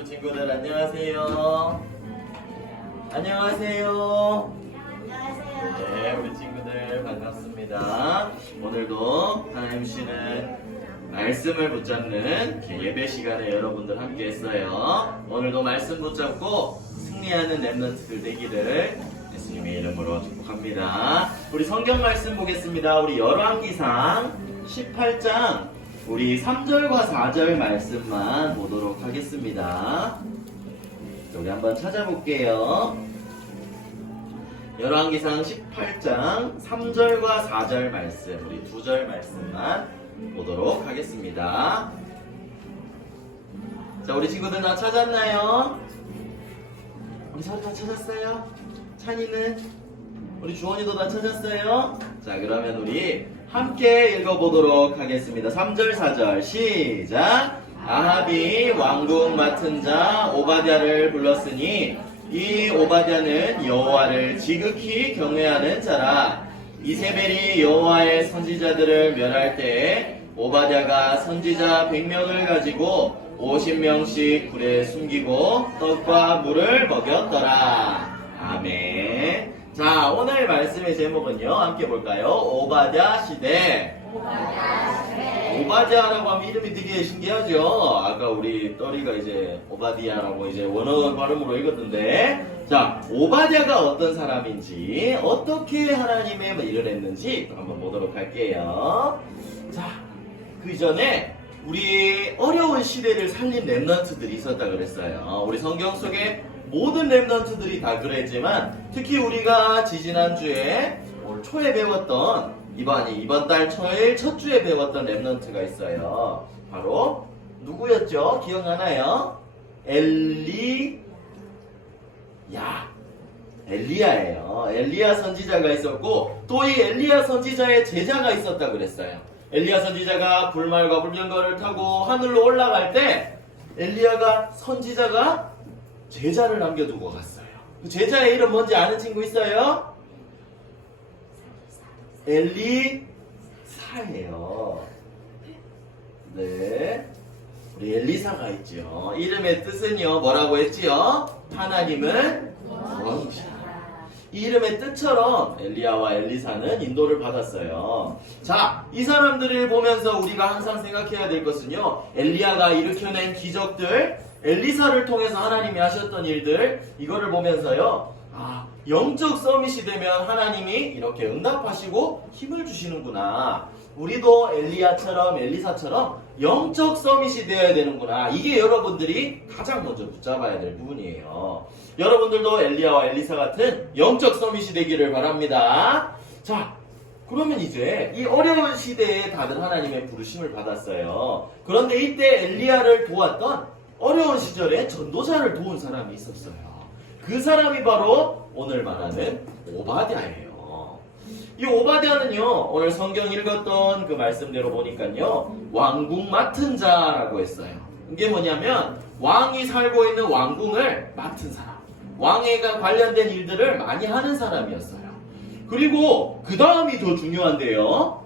친구들 안녕하세요. 안녕하세요. 네, 우리 친구들 반갑습니다. 오늘도 하나님 주시는 말씀을 붙잡는 예배 시간에 여러분들 함께 했어요. 오늘도 말씀 붙잡고 승리하는 렘넌트들 되기를 예수님의 이름으로 축복합니다. 우리 성경 말씀 보겠습니다. 우리 열왕기상 18장 우리 3절과 4절 말씀만 보도록 하겠습니다. 우리 한번 찾아볼게요. 열왕기상 18장 3절과 4절 말씀, 우리 2절 말씀만 보도록 하겠습니다. 자, 우리 친구들 다 찾았나요? 우리 서로 다 찾았어요? 찬이는? 우리 주원이도 다 찾았어요? 자, 그러면 우리 함께 읽어보도록 하겠습니다. 3절 4절 시작. 아합이 왕궁 맡은 자 오바댜를 불렀으니 이 오바댜는 여호와를 지극히 경외하는 자라. 이세벨이 여호와의 선지자들을 멸할 때에 오바댜가 선지자 100명을 가지고 50명씩 굴에 숨기고 떡과 물을 먹였더라. 아멘. 자, 오늘 말씀의 제목은요, 함께 볼까요? 오바댜 시대. 오바댜라고 하면 이름이 되게 신기하죠? 아까 우리 떠리가 이제 오바디아라고 이제 원어 발음으로 읽었던데, 자, 오바댜가 어떤 사람인지, 어떻게 하나님의 일을 했는지 한번 보도록 할게요. 자, 그 전에 우리 어려운 시대를 살린 렘넌트들이 있었다 그랬어요. 우리 성경 속에 모든 렘넌트들이 다 그랬지만 특히 우리가 지지난주에 올 초에 배웠던 이번 달 초일 첫 주에 배웠던 렘넌트가 있어요. 바로 누구였죠? 기억나나요? 엘리야예요. 엘리야 선지자가 있었고 또 이 엘리야 선지자의 제자가 있었다 그랬어요. 엘리야 선지자가 불말과 불병거를 타고 하늘로 올라갈 때 엘리야가 선지자가 제자를 남겨두고 갔어요. 그 제자의 이름 뭔지 아는 친구 있어요? 엘리사예요. 네, 우리 엘리사가 있죠. 이름의 뜻은요, 뭐라고 했지요? 하나님을 구하시다. 이 이름의 뜻처럼 엘리야와 엘리사는 인도를 받았어요. 자, 이 사람들을 보면서 우리가 항상 생각해야 될 것은요, 엘리야가 일으켜낸 기적들, 엘리사를 통해서 하나님이 하셨던 일들, 이거를 보면서요, 영적 서밋이 되면 하나님이 이렇게 응답하시고 힘을 주시는구나. 우리도 엘리야처럼 엘리사처럼 영적 서밋이 되어야 되는구나. 이게 여러분들이 가장 먼저 붙잡아야 될 부분이에요. 여러분들도 엘리야와 엘리사 같은 영적 서밋이 되기를 바랍니다. 자, 그러면 이제 이 어려운 시대에 다들 하나님의 부르심을 받았어요. 그런데 이때 엘리야를 도왔던 어려운 시절에 전도자를 도운 사람이 있었어요. 그 사람이 바로 오늘 말하는 오바댜예요. 이 오바댜는요, 오늘 성경 읽었던 그 말씀대로 보니까요, 왕궁 맡은 자라고 했어요. 이게 뭐냐면 왕이 살고 있는 왕궁을 맡은 사람, 왕에 관련된 일들을 많이 하는 사람이었어요. 그리고 그 다음이 더 중요한데요,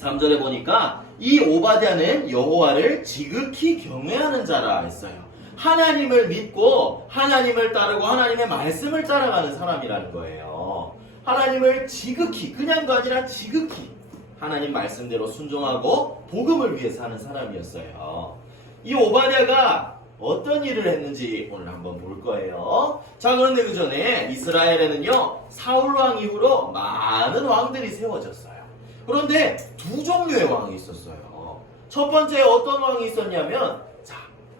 3절에 보니까 이 오바댜는 여호와를 지극히 경외하는 자라 했어요. 하나님을 믿고 하나님을 따르고 하나님의 말씀을 따라가는 사람이라는 거예요. 하나님을 지극히, 그냥도 아니라 지극히 하나님 말씀대로 순종하고 복음을 위해 사는 사람이었어요. 이 오바댜가 어떤 일을 했는지 오늘 한번 볼 거예요. 자, 그런데 그 전에 이스라엘에는요, 사울왕 이후로 많은 왕들이 세워졌어요. 그런데 두 종류의 왕이 있었어요. 첫 번째 어떤 왕이 있었냐면,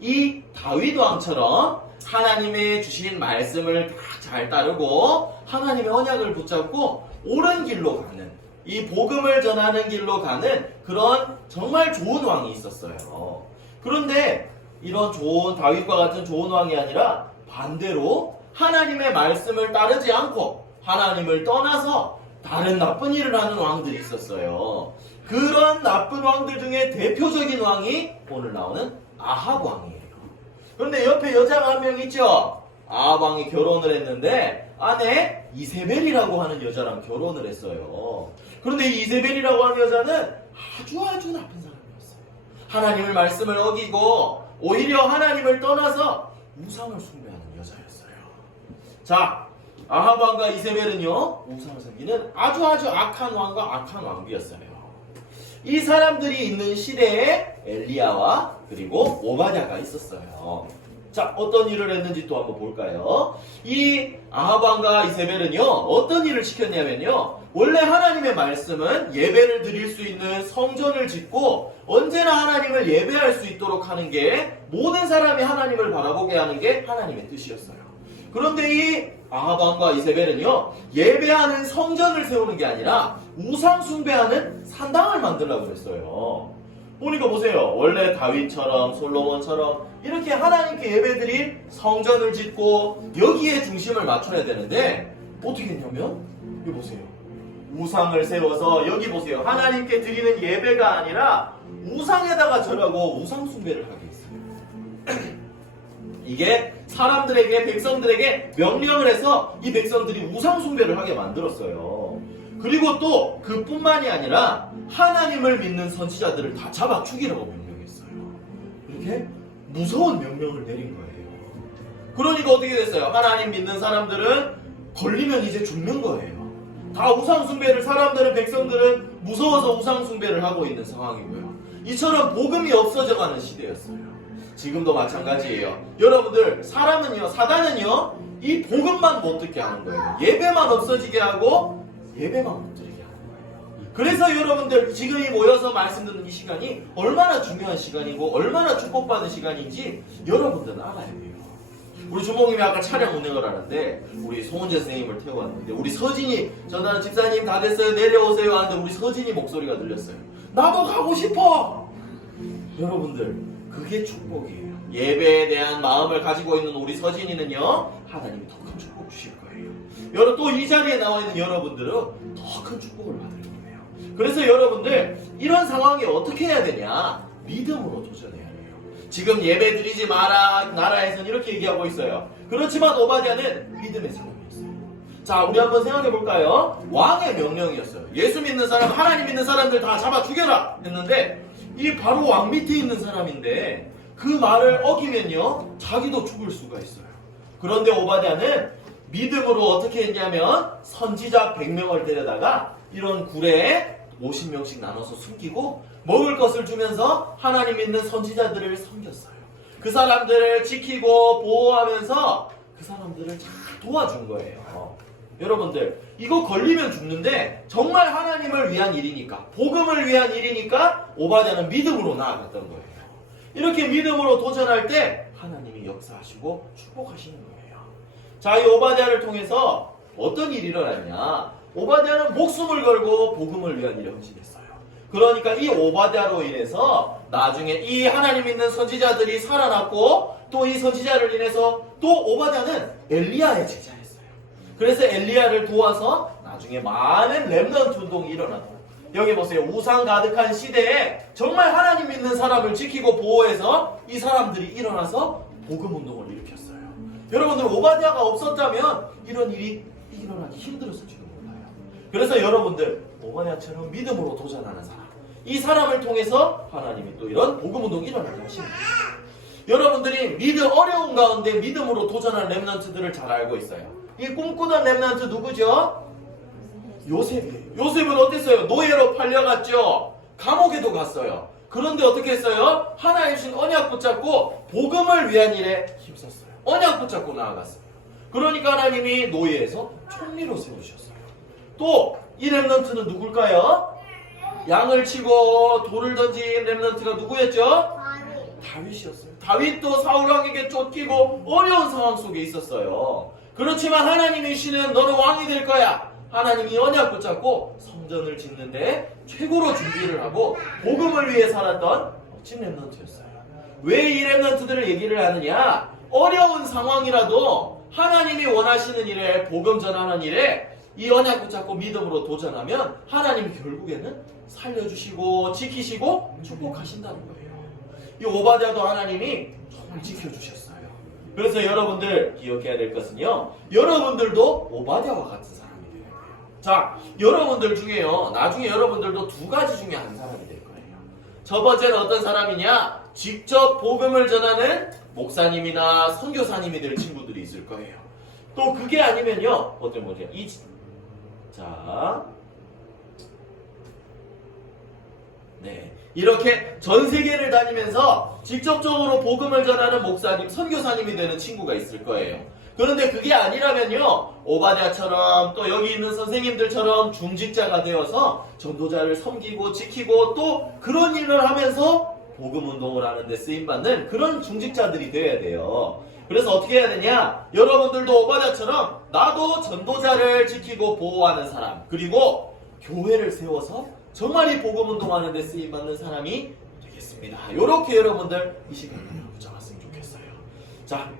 이 다윗 왕처럼 하나님의 주신 말씀을 잘 따르고 하나님의 언약을 붙잡고 옳은 길로 가는, 이 복음을 전하는 길로 가는 그런 정말 좋은 왕이 있었어요. 그런데 이런 다윗과 같은 좋은 왕이 아니라 반대로 하나님의 말씀을 따르지 않고 하나님을 떠나서 다른 나쁜 일을 하는 왕들이 있었어요. 그런 나쁜 왕들 중에 대표적인 왕이 오늘 나오는 아합 왕이에요. 그런데 옆에 여자가 한 명 있죠? 아합 왕이 결혼을 했는데 아내 이세벨이라고 하는 여자랑 결혼을 했어요. 그런데 이 이세벨이라고 하는 여자는 아주 나쁜 사람이었어요. 하나님의 말씀을 어기고 오히려 하나님을 떠나서 우상을 숭배하는 여자였어요. 자, 아합 왕과 이세벨은요, 우상을 섬기는 아주 악한 왕과 악한 왕비였어요. 이 사람들이 있는 시대에 엘리야와 그리고 오바댜가 있었어요. 자, 어떤 일을 했는지 또 한번 볼까요? 이 아합 왕과 이세벨은요, 어떤 일을 시켰냐면요, 원래 하나님의 말씀은 예배를 드릴 수 있는 성전을 짓고 언제나 하나님을 예배할 수 있도록 하는 게, 모든 사람이 하나님을 바라보게 하는 게 하나님의 뜻이었어요. 그런데 이 아합 왕과 이세벨은요, 예배하는 성전을 세우는 게 아니라 우상 숭배하는 산당을 만들려고 그랬어요. 보니까 보세요. 원래 다윗처럼 솔로몬처럼 이렇게 하나님께 예배드릴 성전을 짓고 여기에 중심을 맞춰야 되는데 어떻게 했냐면, 여기 보세요. 우상을 세워서, 여기 보세요. 하나님께 드리는 예배가 아니라 우상에다가 절하고 우상 숭배를 하게 했어요. 이게 사람들에게, 백성들에게 명령을 해서 이 백성들이 우상 숭배를 하게 만들었어요. 그리고 또 그뿐만이 아니라 하나님을 믿는 선지자들을 다 잡아 죽이라고 명령했어요. 이렇게 무서운 명령을 내린 거예요. 그러니까 어떻게 됐어요? 하나님 믿는 사람들은 걸리면 이제 죽는 거예요. 다 우상 숭배를, 사람들은, 백성들은 무서워서 우상 숭배를 하고 있는 상황이고요. 이처럼 복음이 없어져가는 시대였어요. 지금도 마찬가지예요. 여러분들, 사단은요, 이 복음만 못 듣게 하는 거예요. 예배만 없어지게 하고 예배만 못 드리게 하는 거예요. 그래서 여러분들, 지금 이 모여서 말씀 듣는 이 시간이 얼마나 중요한 시간이고 얼마나 축복받은 시간인지 여러분들은 알아야 돼요. 우리 주목님이 아까 차량 운행을 하는데 우리 송은재 선생님을 태워왔는데, 우리 서진이 전화는 집사님 다 됐어요, 내려오세요 하는데 우리 서진이 목소리가 들렸어요. 나도 가고 싶어! 여러분들, 그게 축복이에요. 예배에 대한 마음을 가지고 있는 우리 서진이는요, 하나님이 더 큰 축복 주실 거예요. 여러분, 또 이 자리에 나와 있는 여러분들은 더 큰 축복을 받을 거예요. 그래서 여러분들, 이런 상황에 어떻게 해야 되냐? 믿음으로 도전해야 해요. 지금 예배 드리지 마라, 나라에서는 이렇게 얘기하고 있어요. 그렇지만 오바댜는 믿음의 사람이었어요. 자, 우리 한번 생각해 볼까요? 왕의 명령이었어요. 예수 믿는 사람, 하나님 믿는 사람들 다 잡아 죽여라 했는데, 이 바로 왕 밑에 있는 사람인데 그 말을 어기면요, 자기도 죽을 수가 있어요. 그런데 오바댜는 믿음으로 어떻게 했냐면, 선지자 100명을 데려다가 이런 굴에 50명씩 나눠서 숨기고 먹을 것을 주면서 하나님 믿는 선지자들을 섬겼어요. 그 사람들을 지키고 보호하면서 그 사람들을 잘 도와준 거예요. 여러분들, 이거 걸리면 죽는데 정말 하나님을 위한 일이니까, 복음을 위한 일이니까 오바댜는 믿음으로 나아갔던 거예요. 이렇게 믿음으로 도전할 때 하나님이 역사하시고 축복하시는 거예요. 자, 이 오바댜를 통해서 어떤 일이 일어났냐? 오바댜는 목숨을 걸고 복음을 위한 일에 헌신했어요. 그러니까 이 오바댜로 인해서 나중에 이 하나님 믿는 선지자들이 살아났고, 또 이 선지자를 인해서 또 오바댜는 엘리야의 제자였어요. 그래서 엘리야를 도와서 나중에 많은 렘넌트 운동이 일어났고, 여기 보세요. 우상 가득한 시대에 정말 하나님 믿는 사람을 지키고 보호해서 이 사람들이 일어나서 복음 운동을 일으켰어요. 여러분들, 오바댜가 없었다면 이런 일이 일어나기 힘들었을지도 몰라요. 그래서 여러분들, 오바댜처럼 믿음으로 도전하는 사람, 이 사람을 통해서 하나님이 또 이런 복음 운동이 일어나게 하시는 거예요. 여러분들이 어려운 가운데 믿음으로 도전한 렘넌트들을 잘 알고 있어요. 이 꿈꾸던 렘넌트 누구죠? 요셉이에요. 요셉은 어땠어요? 노예로 팔려갔죠. 감옥에도 갔어요. 그런데 어떻게 했어요? 하나님 주신 언약 붙잡고 복음을 위한 일에 힘썼어요. 언약 붙잡고 나아갔어요. 그러니까 하나님이 노예에서 총리로 세우셨어요. 또 이 렘넌트는 누굴까요? 양을 치고 돌을 던진 렘넌트가 누구였죠? 다윗이었어요. 다윗도 사울왕에게 쫓기고 어려운 상황 속에 있었어요. 그렇지만 하나님이시는 너는 왕이 될 거야. 하나님이 언약 붙잡고 성전을 짓는데 최고로 준비를 하고 복음을 위해 살았던 멋진 렘넌트였어요. 왜 이 렘넌트들을 얘기를 하느냐? 어려운 상황이라도 하나님이 원하시는 일에, 복음 전하는 일에 이 언약 붙잡고 믿음으로 도전하면 하나님이 결국에는 살려주시고 지키시고 축복하신다는 거예요. 이 오바댜도 하나님이 정말 지켜주셨어요. 그래서 여러분들 기억해야 될 것은요, 여러분들도 오바댜와 같은 사람이 되어야 돼요. 자, 여러분들 중에요, 나중에 여러분들도 두 가지 중에 한 사람이 될 거예요. 첫 번째는 어떤 사람이냐? 직접 복음을 전하는 목사님이나 선교사님이 될 친구들이 있을 거예요. 또 그게 아니면요. 어떤 거죠? 자, 네. 이렇게 전 세계를 다니면서 직접적으로 복음을 전하는 목사님, 선교사님이 되는 친구가 있을 거예요. 그런데 그게 아니라면요, 오바댜처럼 또 여기 있는 선생님들처럼 중직자가 되어서 전도자를 섬기고 지키고 또 그런 일을 하면서 복음 운동을 하는데 쓰임받는 그런 중직자들이 되어야 돼요. 그래서 어떻게 해야 되냐? 여러분들도 오바댜처럼 나도 전도자를 지키고 보호하는 사람, 그리고 교회를 세워서 정말 이 복음 운동하는 데 쓰임받는 사람이 되겠습니다. 이렇게 여러분들 이 시간에 붙잡았으면 좋겠어요. 자,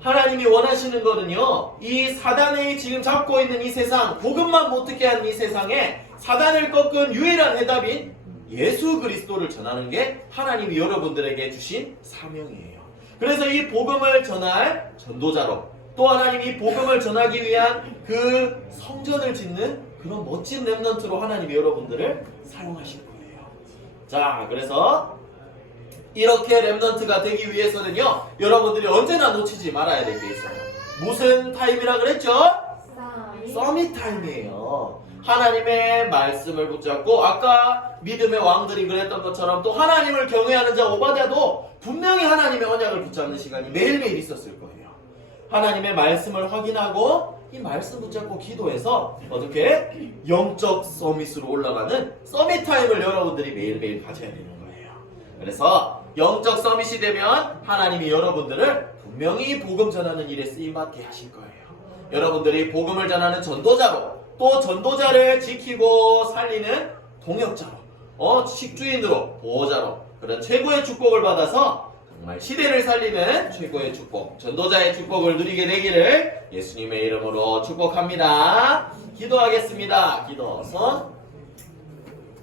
하나님이 원하시는 거는요, 이 사단이 지금 잡고 있는 이 세상, 복음만 못 듣게 하는 이 세상에 사단을 꺾은 유일한 해답인 예수 그리스도를 전하는 게 하나님이 여러분들에게 주신 사명이에요. 그래서 이 복음을 전할 전도자로, 또 하나님이 이 복음을 전하기 위한 그 성전을 짓는 그런 멋진 렘넌트로 하나님이 여러분들을 사용하실 거예요. 자, 그래서 이렇게 렘넌트가 되기 위해서는요, 여러분들이 언제나 놓치지 말아야 될 게 있어요. 무슨 타임이라 그랬죠? 서밋 타임이에요. 하나님의 말씀을 붙잡고, 아까 믿음의 왕들이 그랬던 것처럼 또 하나님을 경외하는 자 오바댜도 분명히 하나님의 언약을 붙잡는 시간이 매일매일 있었을 거예요. 하나님의 말씀을 확인하고 이 말씀 붙잡고 기도해서 어떻게 영적 서밋으로 올라가는 서밋 타임을 여러분들이 매일매일 가져야 되는 거예요. 그래서 영적 서밋이 되면 하나님이 여러분들을 분명히 복음 전하는 일에 쓰임받게 하실 거예요. 여러분들이 복음을 전하는 전도자로, 또 전도자를 지키고 살리는 동역자로, 식주인으로, 보호자로 그런 최고의 축복을 받아서 정말 시대를 살리는 최고의 축복, 전도자의 축복을 누리게 되기를 예수님의 이름으로 축복합니다. 기도하겠습니다.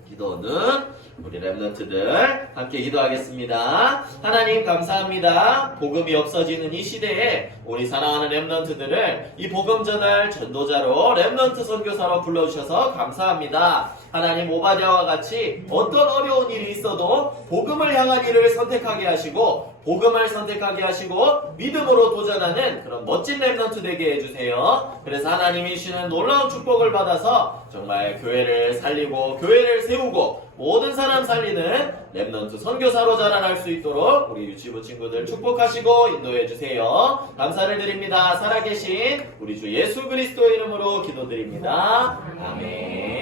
기도는 우리 렘넌트들 함께 기도하겠습니다. 하나님 감사합니다. 복음이 없어지는 이 시대에 우리 사랑하는 렘넌트들을 이 복음 전할 전도자로, 렘넌트 선교사로 불러주셔서 감사합니다. 하나님, 오바댜와 같이 어떤 어려운 일이 있어도 복음을 향한 일을 선택하게 하시고, 복음을 선택하게 하시고 믿음으로 도전하는 그런 멋진 렘넌트 되게 해주세요. 그래서 하나님이 주시는 놀라운 축복을 받아서 정말 교회를 살리고 교회를 세우고 모든 사람 살리는 렘넌트 선교사로 자라날 수 있도록 우리 유치부 친구들 축복하시고 인도해 주세요. 감사를 드립니다. 살아계신 우리 주 예수 그리스도의 이름으로 기도드립니다. 아멘.